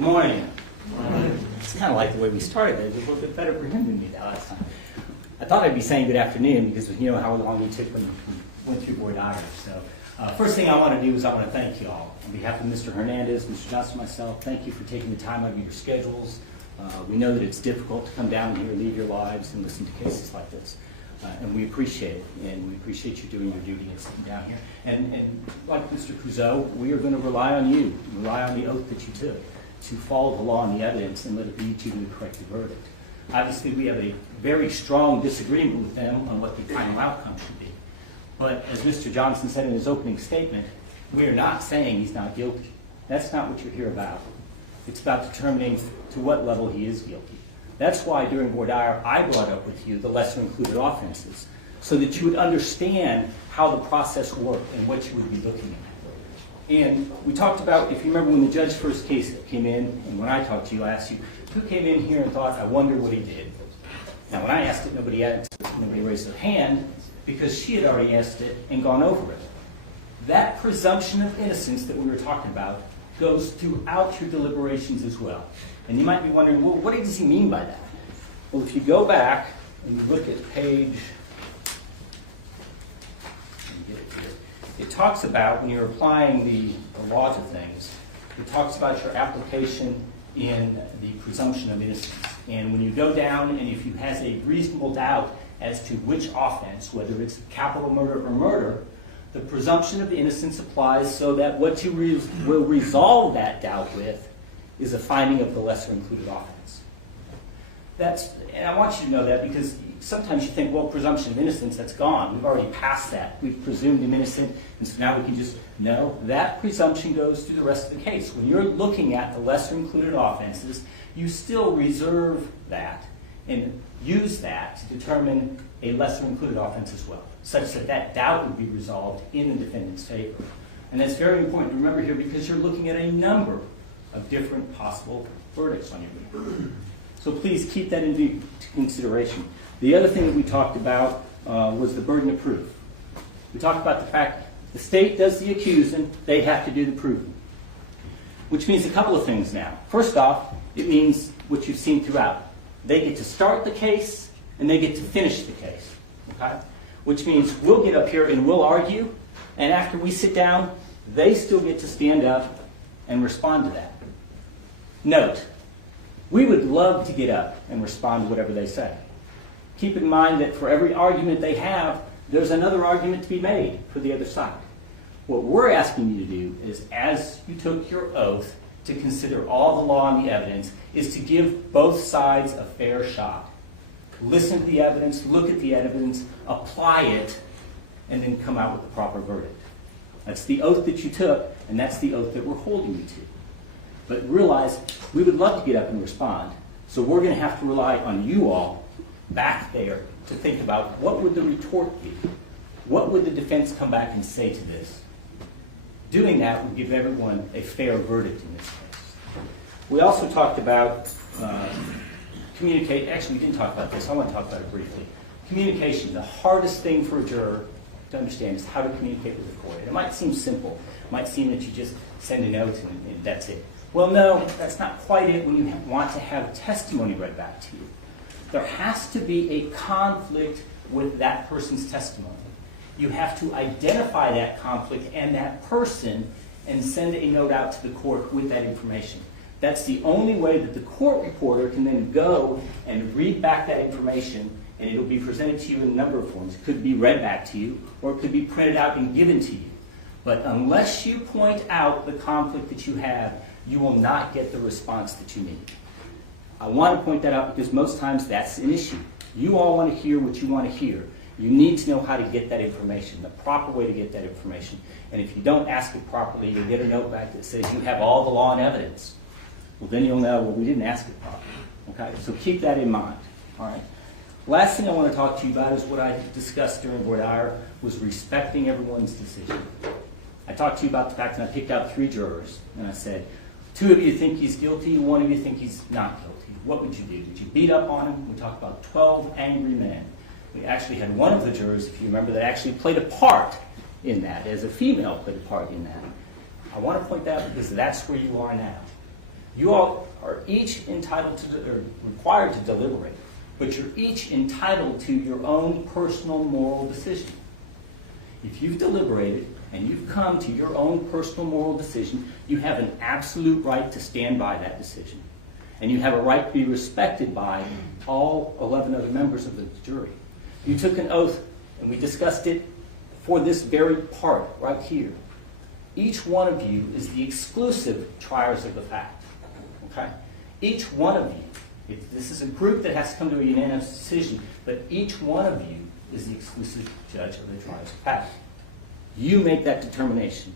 Good morning. It's kind of like the way we started. It was a little bit better for him than me that last time. I thought I'd be saying good afternoon because you know how long we took when we went through Boyd Irish. So first thing I want to do is I want to thank you all. On behalf of Mr. Hernandez, Mr. Johnson, myself, thank you for taking the time out of your schedules. We know that it's difficult to come down here, leave your lives, and listen to cases like this. And we appreciate it, and we appreciate you doing your duty and sitting down here. And like Mr. Couzeau, we are going to rely on you, rely on the oath that you took, to follow the law and the evidence and let it lead you to the correct verdict. Obviously, we have a very strong disagreement with them on what the final outcome should be. But as Mr. Johnson said in his opening statement, we are not saying he's not guilty. That's not what you're here about. It's about determining to what level he is guilty. That's why during voir dire, I brought up with you the lesser included offenses, so that you would understand how the process worked and what you would be looking at. And we talked about, if you remember when the judge's first case came in, and when I talked to you, I asked you, who came in here and thought, I wonder what he did? Now when I asked it, nobody raised their hand, because she had already asked it and gone over it. That presumption of innocence that we were talking about goes throughout your deliberations as well. And you might be wondering, well, what does he mean by that? Well, if you go back and you look at page, it talks about when you're applying the law to things, it talks about your application in the presumption of innocence. And when you go down and if you has a reasonable doubt as to which offense, whether it's capital murder or murder, the presumption of innocence applies so that what you will resolve that doubt with is a finding of the lesser included offense. And I want you to know that because sometimes you think, well, presumption of innocence, that's gone. We've already passed that. We've presumed him innocent, and so now we can just, no, that presumption goes through the rest of the case. When you're looking at the lesser included offenses, you still reserve that and use that to determine a lesser included offense as well, such that that doubt would be resolved in the defendant's favor. And that's very important to remember here because you're looking at a number of different possible verdicts on your behalf. So please keep that into consideration. The other thing that we talked about was the burden of proof. We talked about the fact the state does the accusing, they have to do the proving. Which means a couple of things now. First off, it means what you've seen throughout. They get to start the case and they get to finish the case. Okay? Which means we'll get up here and we'll argue, and after we sit down, they still get to stand up and respond to that. Note, we would love to get up and respond to whatever they say. Keep in mind that for every argument they have, there's another argument to be made for the other side. What we're asking you to do is, as you took your oath to consider all the law and the evidence, is to give both sides a fair shot. Listen to the evidence, look at the evidence, apply it, and then come out with the proper verdict. That's the oath that you took, and that's the oath that we're holding you to. But realize, we would love to get up and respond, so we're going to have to rely on you all back there to think about what would the retort be? What would the defense come back and say to this? Doing that would give everyone a fair verdict in this case. We also talked about communicate. Actually, we didn't talk about this. I want to talk about it briefly. Communication. The hardest thing for a juror to understand is how to communicate with the court. It might seem simple. It might seem that you just send a note and that's it. Well, no, that's not quite it when you want to have testimony read back to you. There has to be a conflict with that person's testimony. You have to identify that conflict and that person and send a note out to the court with that information. That's the only way that the court reporter can then go and read back that information, and it'll be presented to you in a number of forms. It could be read back to you, or it could be printed out and given to you. But unless you point out the conflict that you have, you will not get the response that you need. I want to point that out because most times that's an issue. You all want to hear what you want to hear. You need to know how to get that information, the proper way to get that information. And if you don't ask it properly, you'll get a note back that says you have all the law and evidence. Well, then you'll know, well, we didn't ask it properly. Okay? So keep that in mind. All right? Last thing I want to talk to you about is what I discussed during voir dire was respecting everyone's decision. I talked to you about the fact that I picked out 3 jurors, and I said, 2 of you think he's guilty, 1 of you think he's not guilty. What would you do? Did you beat up on him? We talked about 12 angry men. We actually had one of the jurors, if you remember, that actually played a part in that, as a female played a part in that. I want to point that out because that's where you are now. You all are each entitled to, or required to deliberate, but you're each entitled to your own personal moral decision. If you've deliberated and you've come to your own personal moral decision, you have an absolute right to stand by that decision. And you have a right to be respected by all 11 other members of the jury. You took an oath, and we discussed it for this very part right here. Each one of you is the exclusive triers of the fact. Okay? Each one of you, this is a group that has to come to a unanimous decision, but each one of you is the exclusive judge of the triers of fact. You make that determination.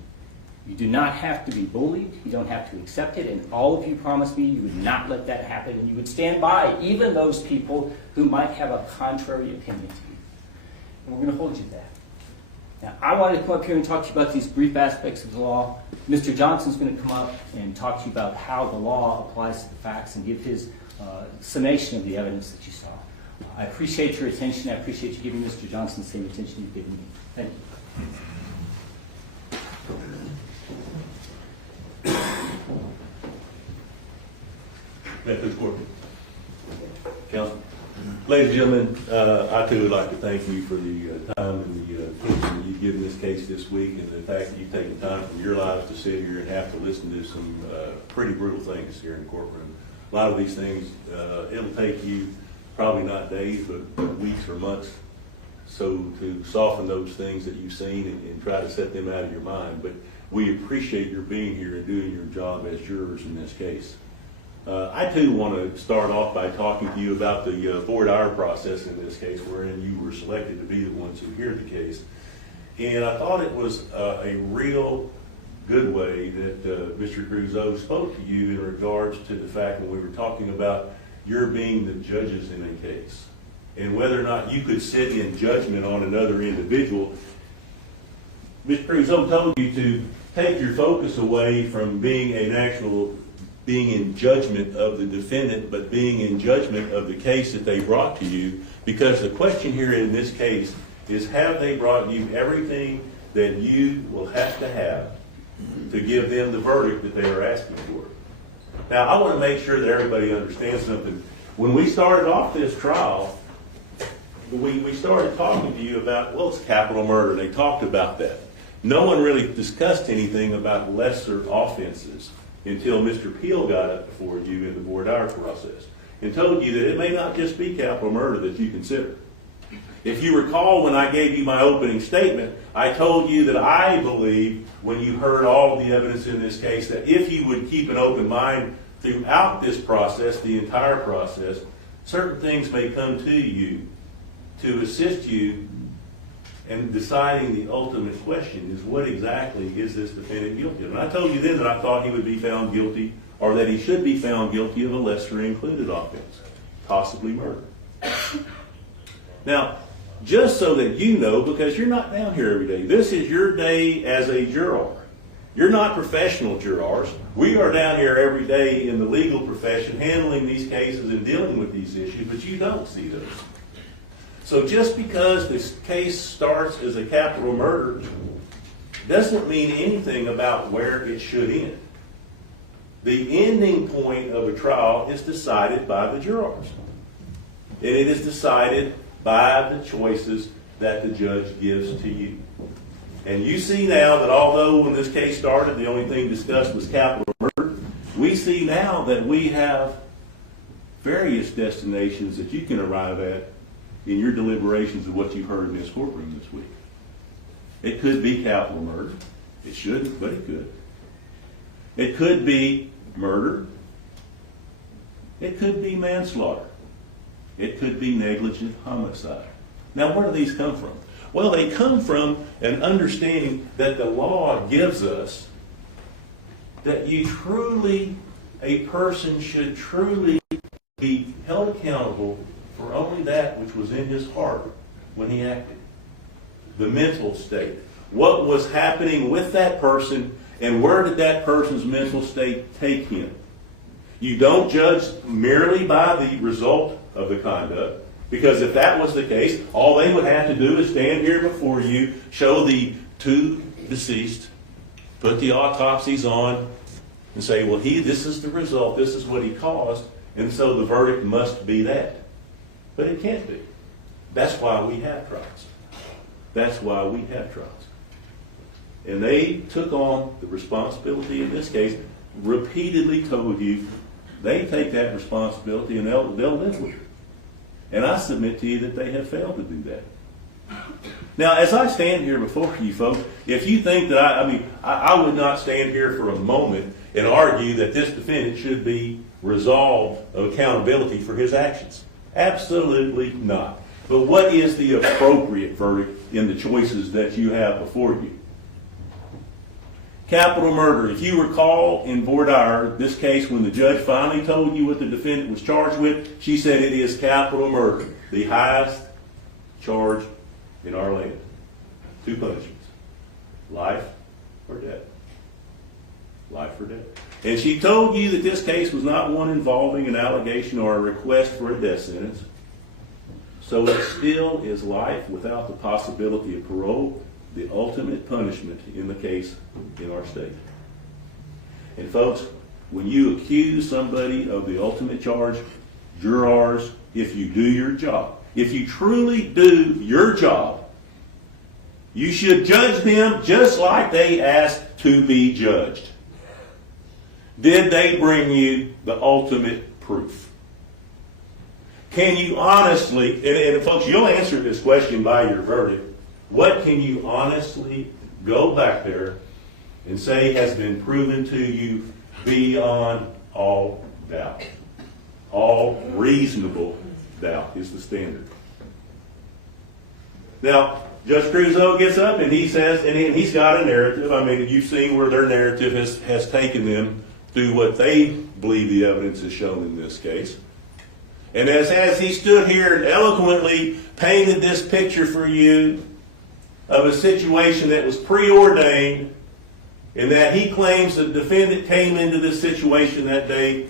You do not have to be bullied. You don't have to accept it. And all of you promised me you would not let that happen. And you would stand by even those people who might have a contrary opinion to you. And we're going to hold you to that. Now, I wanted to come up here and talk to you about these brief aspects of the law. Mr. Johnson's going to come up and talk to you about how the law applies to the facts and give his summation of the evidence that you saw. I appreciate your attention. I appreciate you giving Mr. Johnson the same attention you've given me. Thank you. Methodist Court. Counsel. Ladies and gentlemen, I too would like to thank you for the time and the attention that you've given this case this week, and the fact that you've taken time from your lives to sit here and have to listen to some pretty brutal things here in the courtroom. A lot of these things, it'll take you probably not days, but weeks or months, so to soften those things that you've seen and try to set them out of your mind. But we appreciate your being here and doing your job as jurors in this case. I too want to start off by talking to you about the voir dire process in this case, wherein you were selected to be the ones who hear the case. And I thought it was a real good way that Mr. Crusoe spoke to you in regards to the fact when we were talking about your being the judges in a case and whether or not you could sit in judgment on another individual. Mr. Crusoe told you to take your focus away from being in judgment of the defendant, but being in judgment of the case that they brought to you, because the question here in this case is, have they brought you everything that you will have to give them the verdict that they are asking for? Now, I want to make sure that everybody understands something. When we started off this trial, we started talking to you about, well, it's capital murder. They talked about that. No one really discussed anything about lesser offenses until Mr. Peel got up before you in the voir dire process and told you that it may not just be capital murder that you consider. If you recall, when I gave you my opening statement, I told you that I believe, when you heard all of the evidence in this case, that if you would keep an open mind throughout this process, the entire process, certain things may come to you to assist you in deciding the ultimate question is, what exactly is this defendant guilty of? And I told you then that I thought he would be found guilty, or that he should be found guilty of a lesser included offense, possibly murder. Now, just so that you know, because you're not down here every day, this is your day as a juror. You're not professional jurors. We are down here every day in the legal profession handling these cases and dealing with these issues, but you don't see those. So just because this case starts as a capital murder doesn't mean anything about where it should end. The ending point of a trial is decided by the jurors. And it is decided by the choices that the judge gives to you. And you see now that although when this case started the only thing discussed was capital murder, we see now that we have various destinations that you can arrive at in your deliberations of what you've heard in this courtroom this week. It could be capital murder. It shouldn't, but it could. It could be murder. It could be manslaughter. It could be negligent homicide. Now, where do these come from? Well, they come from an understanding that the law gives us that a person should truly be held accountable for only that which was in his heart when he acted. The mental state. What was happening with that person, and where did that person's mental state take him? You don't judge merely by the result of the conduct, because if that was the case, all they would have to do is stand here before you, show the two deceased, put the autopsies on, and say, well, this is the result, this is what he caused, and so the verdict must be that. But it can't be. That's why we have trials. That's why we have trials. And they took on the responsibility in this case, repeatedly told you they take that responsibility and they'll live with it. And I submit to you that they have failed to do that. Now, as I stand here before you folks, if you think that I would not stand here for a moment and argue that this defendant should be absolved of accountability for his actions. Absolutely not. But what is the appropriate verdict in the choices that you have before you? Capital murder. If you recall in voir dire, this case, when the judge finally told you what the defendant was charged with, she said it is capital murder, the highest charge in our land. 2 punishments: life or death. Life or death. And she told you that this case was not one involving an allegation or a request for a death sentence. So it still is life without the possibility of parole, the ultimate punishment in the case in our state. And folks, when you accuse somebody of the ultimate charge, jurors, if you do your job, if you truly do your job, you should judge them just like they asked to be judged. Did they bring you the ultimate proof? Can you honestly, and folks, you'll answer this question by your verdict, what can you honestly go back there and say has been proven to you beyond all doubt? All reasonable doubt is the standard. Now, Judge Crusoe gets up and he says, and he's got a narrative. I mean, you've seen where their narrative has taken them through what they believe the evidence has shown in this case. And as he stood here and eloquently painted this picture for you of a situation that was preordained, and that he claims the defendant came into this situation that day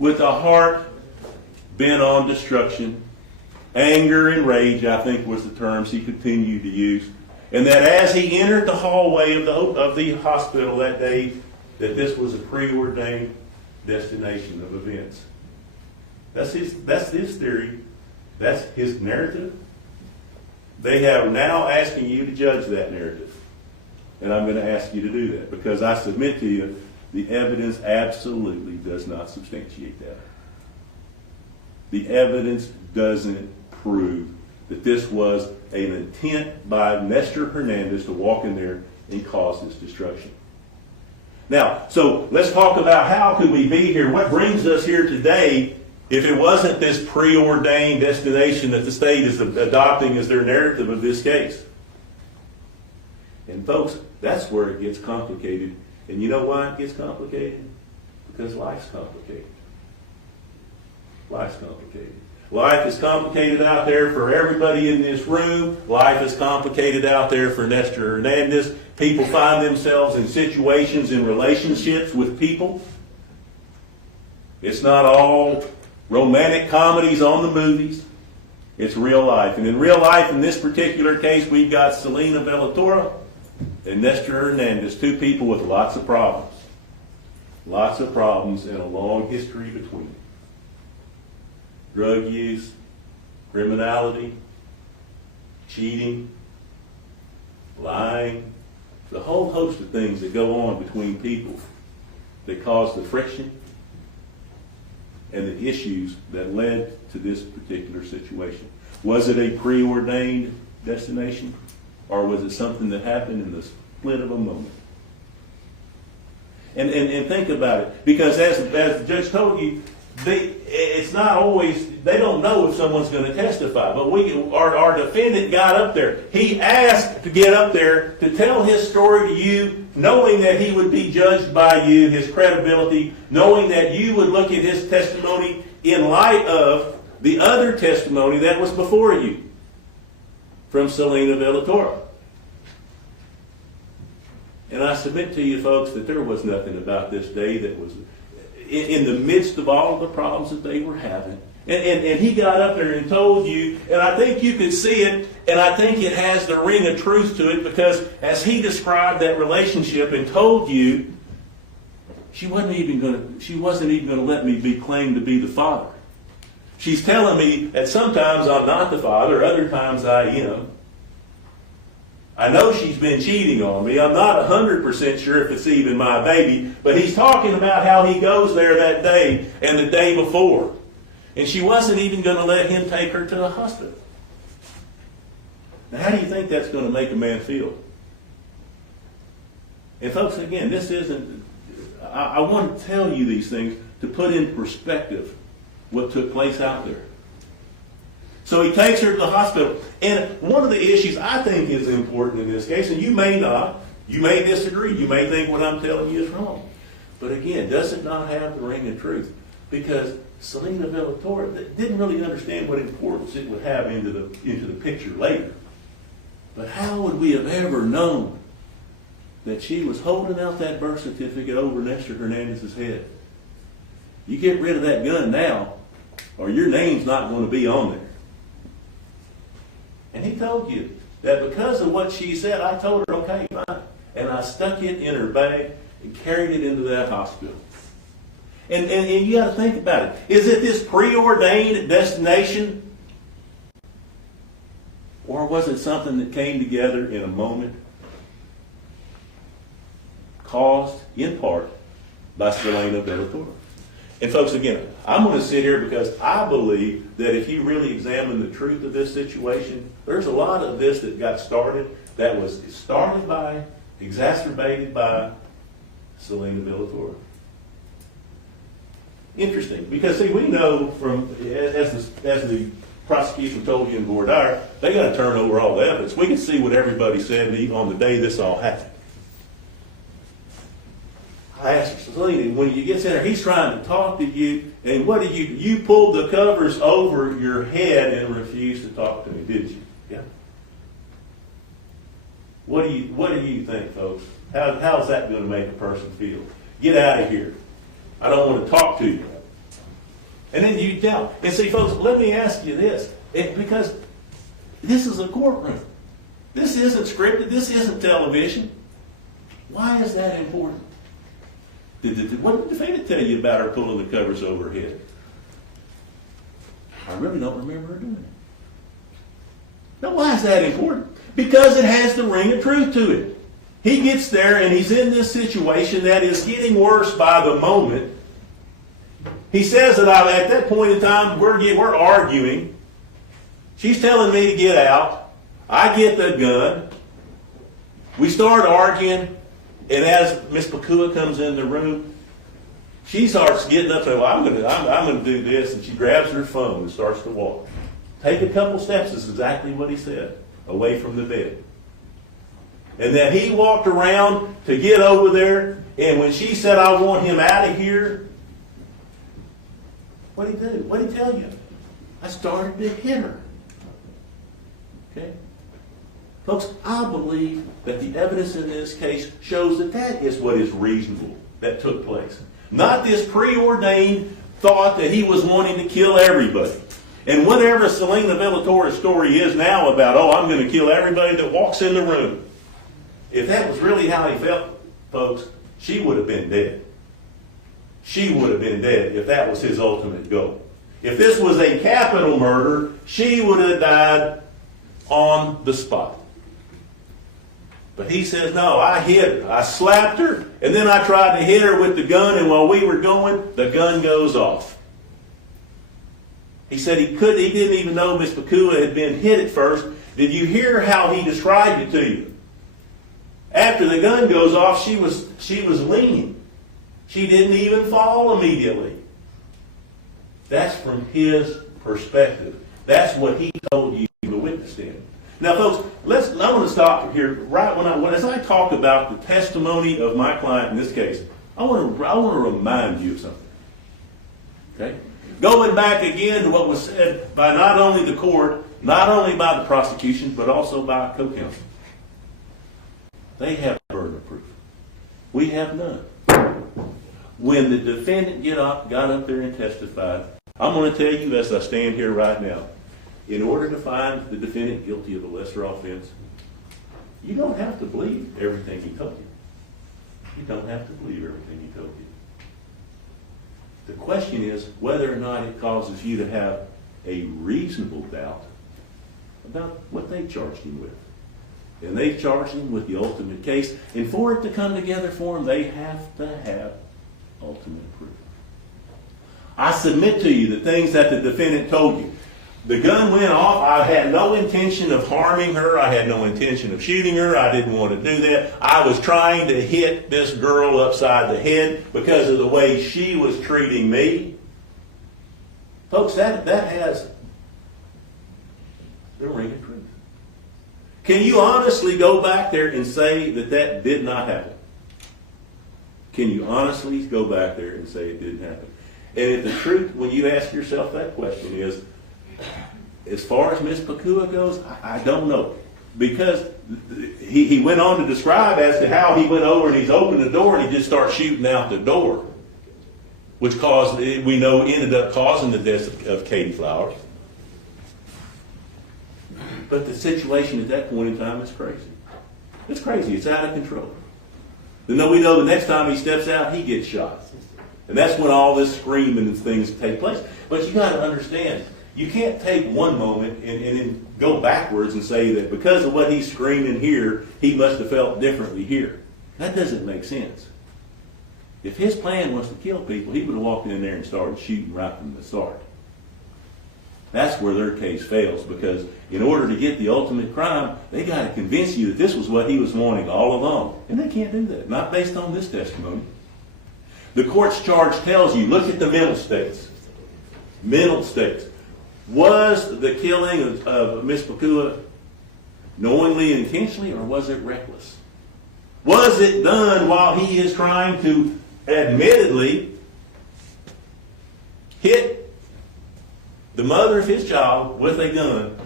with a heart bent on destruction, anger and rage, I think was the terms he continued to use, and that as he entered the hallway of the hospital that day, that this was a preordained destination of events. That's his theory. That's his narrative. They are now asking you to judge that narrative. And I'm going to ask you to do that because I submit to you the evidence absolutely does not substantiate that. The evidence doesn't prove that this was an intent by Nestor Hernandez to walk in there and cause this destruction. Now, so let's talk about how could we be here? What brings us here today if it wasn't this preordained destination that the state is adopting as their narrative of this case? And folks, that's where it gets complicated. And you know why it gets complicated? Because life's complicated. Life's complicated. Life is complicated out there for everybody in this room. Life is complicated out there for Nestor Hernandez. People find themselves in situations, in relationships with people. It's not all romantic comedies on the movies. It's real life. And in real life, in this particular case, we've got Selena Bellatora and Nestor Hernandez, 2 people with lots of problems. Lots of problems and a long history between them. Drug use, criminality, cheating, lying, the whole host of things that go on between people that cause the friction and the issues that led to this particular situation. Was it a preordained destination, or was it something that happened in the split of a moment? And think about it, because as the judge told you, it's not always, they don't know if someone's going to testify. But our defendant got up there. He asked to get up there to tell his story to you, knowing that he would be judged by you, his credibility, knowing that you would look at his testimony in light of the other testimony that was before you from Selena Bellatora. And I submit to you, folks, that there was nothing about this day that was in the midst of all of the problems that they were having. And he got up there and told you, and I think you can see it, and I think it has the ring of truth to it, because as he described that relationship and told you, she wasn't even gonna let me be claimed to be the father. She's telling me that sometimes I'm not the father, other times I am. I know she's been cheating on me. I'm not 100% sure if it's even my baby, but he's talking about how he goes there that day and the day before. And she wasn't even going to let him take her to the hospital. Now, how do you think that's going to make a man feel? And folks, again, this isn't, I want to tell you these things to put in perspective what took place out there. So he takes her to the hospital. And one of the issues I think is important in this case, and you may not, you may disagree, you may think what I'm telling you is wrong. But again, does it not have the ring of truth? Because Selena Villatora didn't really understand what importance it would have into the picture later. But how would we have ever known that she was holding out that birth certificate over Nestor Hernandez's head? You get rid of that gun now, or your name's not going to be on there. And he told you that because of what she said, I told her, okay, fine. And I stuck it in her bag and carried it into that hospital. And you got to think about it. Is it this preordained destination? Or was it something that came together in a moment, caused in part by Selena Villatora? And folks, again, I'm going to sit here because I believe that if you really examine the truth of this situation, there's a lot of this that got started that was started by, exacerbated by Selena Villatora. Interesting, because see, we know from, as the prosecution told you in voir dire, they got to turn over all the evidence. We can see what everybody said on the day this all happened. I asked her, Selena, when you get in there, he's trying to talk to you, and what do you pulled the covers over your head and refused to talk to me, did you? Yeah. What do you think, folks? How's that going to make a person feel? Get out of here. I don't want to talk to you. And then you tell. And see, folks, let me ask you this. Because this is a courtroom. This isn't scripted. This isn't television. Why is that important? What did the defendant tell you about her pulling the covers over her head? I really don't remember her doing it. Now, why is that important? Because it has the ring of truth to it. He gets there and he's in this situation that is getting worse by the moment. He says that at that point in time, we're arguing. She's telling me to get out. I get the gun. We start arguing. And as Miss Pokuaa comes in the room, she starts getting up and saying, well, I'm going to do this. And she grabs her phone and starts to walk. Take a couple steps is exactly what he said, away from the bed. And then he walked around to get over there. And when she said, I want him out of here, what did he do? What did he tell you? I started to hit her. Okay? Folks, I believe that the evidence in this case shows that that is what is reasonable that took place. Not this preordained thought that he was wanting to kill everybody. And whatever Selena Villatora's story is now about, I'm going to kill everybody that walks in the room. If that was really how he felt, folks, she would have been dead. She would have been dead if that was his ultimate goal. If this was a capital murder, she would have died on the spot. But he says, no, I hit her. I slapped her, and then I tried to hit her with the gun, and while we were going, the gun goes off. He said he didn't even know Miss Pokuaa had been hit at first. Did you hear how he described it to you? After the gun goes off, she was leaning. She didn't even fall immediately. That's from his perspective. That's what he told you to witness in. Now, folks, I want to stop here right as I talk about the testimony of my client in this case. I want to remind you of something. Okay, going back again to what was said by not only the court, not only by the prosecution, but also by co-counsel. They have the burden of proof. We have none. When the defendant got up there and testified, I'm going to tell you as I stand here right now, in order to find the defendant guilty of a lesser offense, you don't have to believe everything he told you. You don't have to believe everything he told you. The question is whether or not it causes you to have a reasonable doubt about what they charged him with. And they charged him with the ultimate case. And for it to come together for them, they have to have ultimate proof. I submit to you the things that the defendant told you. The gun went off. I had no intention of harming her. I had no intention of shooting her. I didn't want to do that. I was trying to hit this girl upside the head because of the way she was treating me. Folks, that has the ring of truth. Can you honestly go back there and say that that did not happen? Can you honestly go back there and say it didn't happen? And if the truth, when you ask yourself that question, is, as far as Miss Pokuaa goes, I don't know. Because he went on to describe as to how he went over and he's opened the door and he just started shooting out the door, which caused, we know, ended up causing the death of Katie Flowers. But the situation at that point in time is crazy. It's crazy. It's out of control. And then we know the next time he steps out, he gets shot. And that's when all this screaming and things take place. But you got to understand, you can't take one moment and then go backwards and say that because of what he's screaming here, he must have felt differently here. That doesn't make sense. If his plan was to kill people, he would have walked in there and started shooting right from the start. That's where their case fails, because in order to get the ultimate crime, they got to convince you that this was what he was wanting all along. And they can't do that, not based on this testimony. The court's charge tells you, look at the mental states. Mental states. Was the killing of Miss Pokuaa knowingly and intentionally, or was it reckless? Was it done while he is trying to admittedly hit the mother of his child with a gun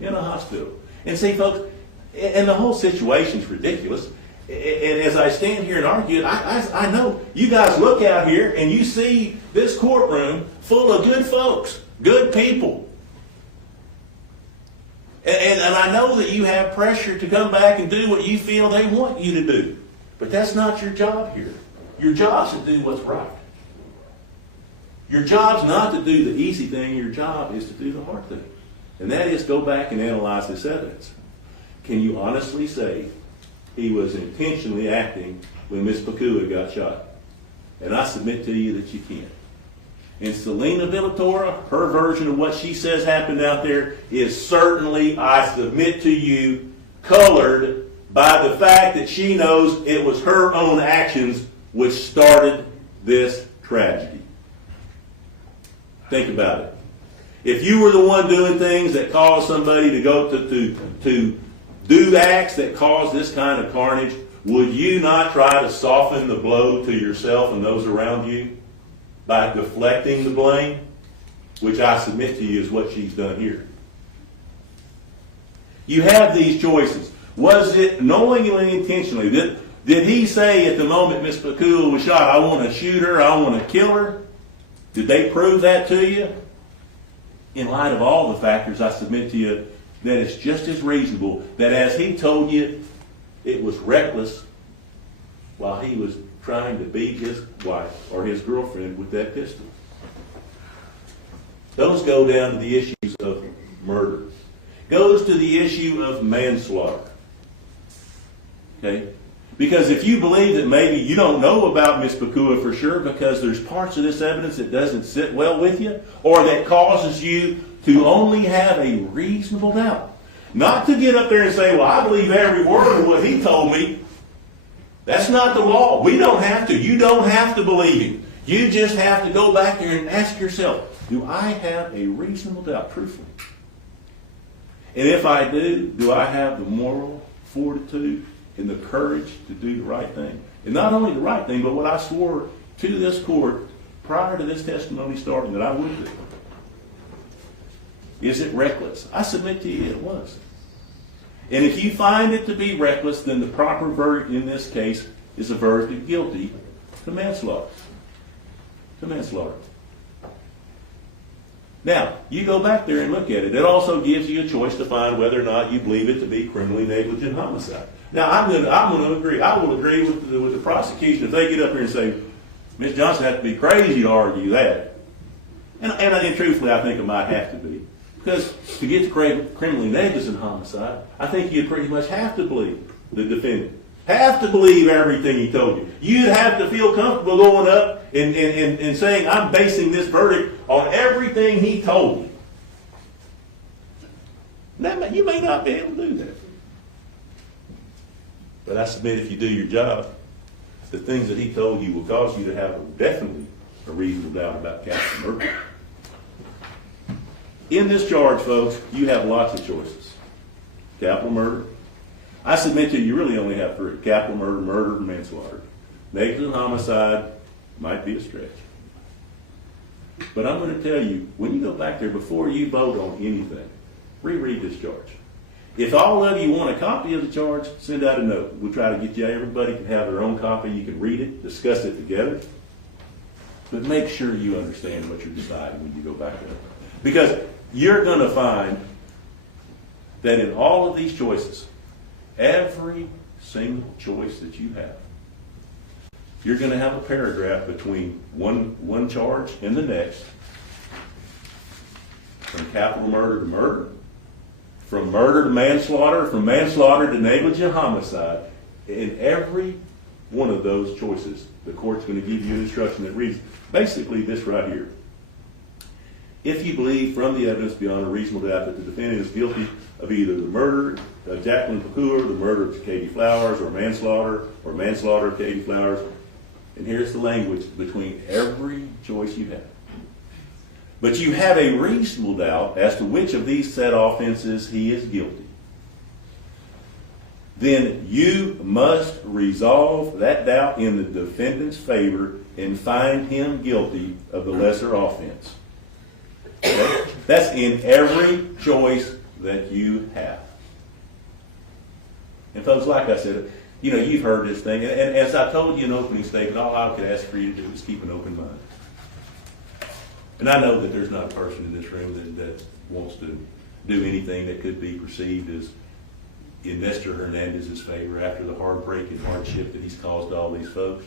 in a hospital? And see, folks, and the whole situation's ridiculous. And as I stand here and argue, I know you guys look out here and you see this courtroom full of good folks, good people. And I know that you have pressure to come back and do what you feel they want you to do. But that's not your job here. Your job's to do what's right. Your job's not to do the easy thing. Your job is to do the hard thing. And that is go back and analyze this evidence. Can you honestly say he was intentionally acting when Miss Pokuaa got shot? And I submit to you that you can't. And Selena Villatora, her version of what she says happened out there is certainly, I submit to you, colored by the fact that she knows it was her own actions which started this tragedy. Think about it. If you were the one doing things that caused somebody to go to do acts that cause this kind of carnage, would you not try to soften the blow to yourself and those around you by deflecting the blame? Which I submit to you is what she's done here. You have these choices. Was it knowingly and intentionally? Did he say at the moment Miss Pokuaa was shot, I want to shoot her, I want to kill her? Did they prove that to you? In light of all the factors, I submit to you that it's just as reasonable that as he told you it was reckless while he was trying to beat his wife or his girlfriend with that pistol. Those go down to the issues of murder. Goes to the issue of manslaughter. Okay? Because if you believe that maybe you don't know about Miss Pokuaa for sure because there's parts of this evidence that doesn't sit well with you, or that causes you to only have a reasonable doubt. Not to get up there and say, well, I believe every word of what he told me. That's not the law. We don't have to. You don't have to believe him. You just have to go back there and ask yourself, do I have a reasonable doubt, truthfully? And if I do I have the moral fortitude and the courage to do the right thing? And not only the right thing, but what I swore to this court prior to this testimony starting that I would do. Is it reckless? I submit to you it was. And if you find it to be reckless, then the proper verdict in this case is a verdict of guilty to manslaughter. To manslaughter. Now, you go back there and look at it. It also gives you a choice to find whether or not you believe it to be criminally negligent homicide. Now, I'm going to agree. I will agree with the prosecution if they get up here and say, Ms. Johnson had to be crazy to argue that. And truthfully, I think it might have to be. Because to get to criminally negligent homicide, I think you'd pretty much have to believe the defendant. Have to believe everything he told you. You'd have to feel comfortable going up and saying, I'm basing this verdict on everything he told me. Now, you may not be able to do that. But I submit if you do your job, the things that he told you will cause you to have definitely a reasonable doubt about capital murder. In this charge, folks, you have lots of choices. Capital murder. I submit to you, you really only have three. Capital murder, murder, and manslaughter. Negligent homicide might be a stretch. But I'm going to tell you, when you go back there, before you vote on anything, reread this charge. If all of you want a copy of the charge, send out a note. We'll try to get you, everybody can have their own copy. You can read it, discuss it together. But make sure you understand what you're deciding when you go back there. Because you're going to find that in all of these choices, every single choice that you have, you're going to have a paragraph between one charge and the next, from capital murder to murder, from murder to manslaughter, from manslaughter to negligent homicide. In every one of those choices, the court's going to give you an instruction that reads basically this right here. If you believe from the evidence beyond a reasonable doubt that the defendant is guilty of either the murder of Jacqueline Pokuaa, the murder of Katie Flowers, or manslaughter of Katie Flowers, and here's the language between every choice you have. But you have a reasonable doubt as to which of these said offenses he is guilty. Then you must resolve that doubt in the defendant's favor and find him guilty of the lesser offense. Okay? That's in every choice that you have. And folks, like I said, you've heard this thing, and as I told you in opening statement, all I could ask for you to do is keep an open mind. And I know that there's not a person in this room that wants to do anything that could be perceived as in Nestor Hernandez's favor after the heartbreak and hardship that he's caused all these folks.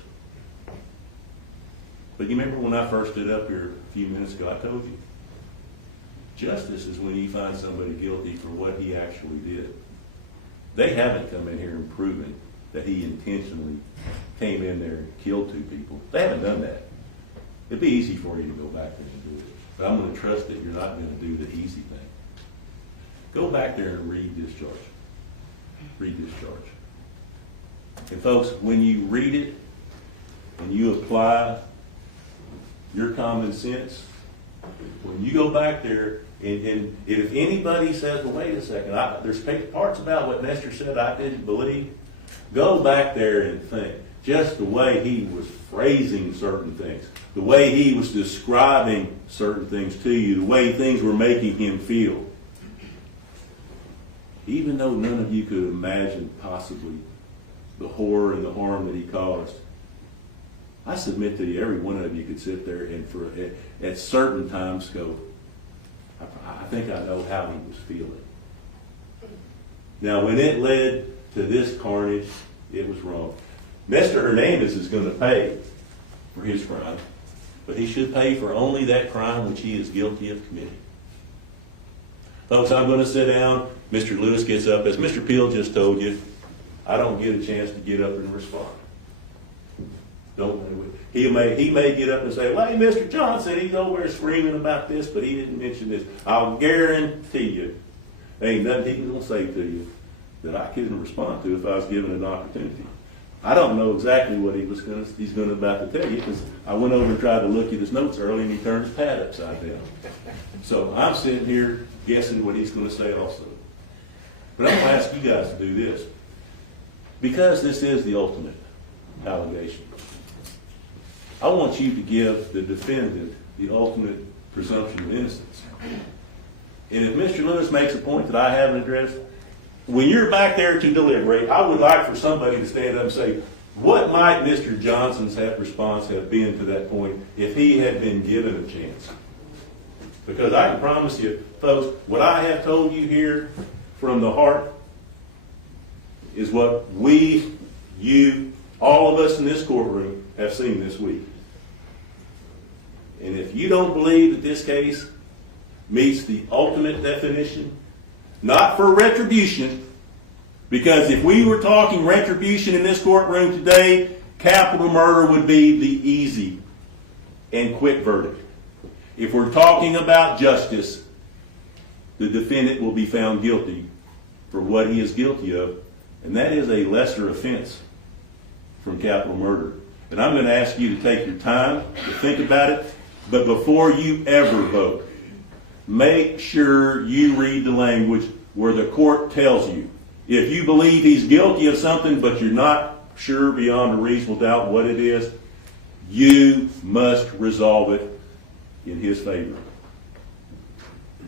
But you remember when I first stood up here a few minutes ago, I told you, justice is when you find somebody guilty for what he actually did. They haven't come in here and proven that he intentionally came in there and killed two people. They haven't done that. It'd be easy for you to go back there and do it. But I'm going to trust that you're not going to do the easy thing. Go back there and read this charge. Read this charge. And folks, when you read it and you apply your common sense, when you go back there, and if anybody says, well, wait a second, there's parts about what Nestor said I didn't believe, go back there and think. Just the way he was phrasing certain things, the way he was describing certain things to you, the way things were making him feel. Even though none of you could imagine possibly the horror and the harm that he caused, I submit to you, every one of you could sit there and at certain times go, I think I know how he was feeling. Now, when it led to this carnage, it was wrong. Nestor Hernandez is going to pay for his crime, but he should pay for only that crime which he is guilty of committing. Folks, I'm going to sit down. Mr. Lewis gets up. As Mr. Peel just told you, I don't get a chance to get up and respond. He may get up and say, well, hey, Mr. Johnson, he's over there screaming about this, but he didn't mention this. I'll guarantee you, there ain't nothing he's going to say to you that I couldn't respond to if I was given an opportunity. I don't know exactly what he's going to about to tell you, because I went over and tried to look at his notes early, and he turned his pad upside down. So I'm sitting here guessing what he's going to say also. But I'm going to ask you guys to do this. Because this is the ultimate allegation, I want you to give the defendant the ultimate presumption of innocence. And if Mr. Lewis makes a point that I haven't addressed, when you're back there to deliberate, I would like for somebody to stand up and say, what might Mr. Johnson's response have been to that point if he had been given a chance? Because I can promise you, folks, what I have told you here from the heart is what we, you, all of us in this courtroom have seen this week. And if you don't believe that this case meets the ultimate definition, not for retribution, because if we were talking retribution in this courtroom today, capital murder would be the easy and quick verdict. If we're talking about justice, the defendant will be found guilty for what he is guilty of, and that is a lesser offense from capital murder. And I'm going to ask you to take your time to think about it, but before you ever vote, make sure you read the language where the court tells you. If you believe he's guilty of something, but you're not sure beyond a reasonable doubt what it is, you must resolve it in his favor.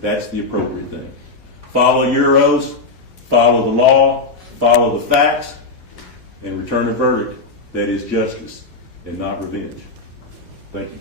That's the appropriate thing. Follow your oaths, follow the law, follow the facts, and return a verdict that is justice and not revenge. Thank you.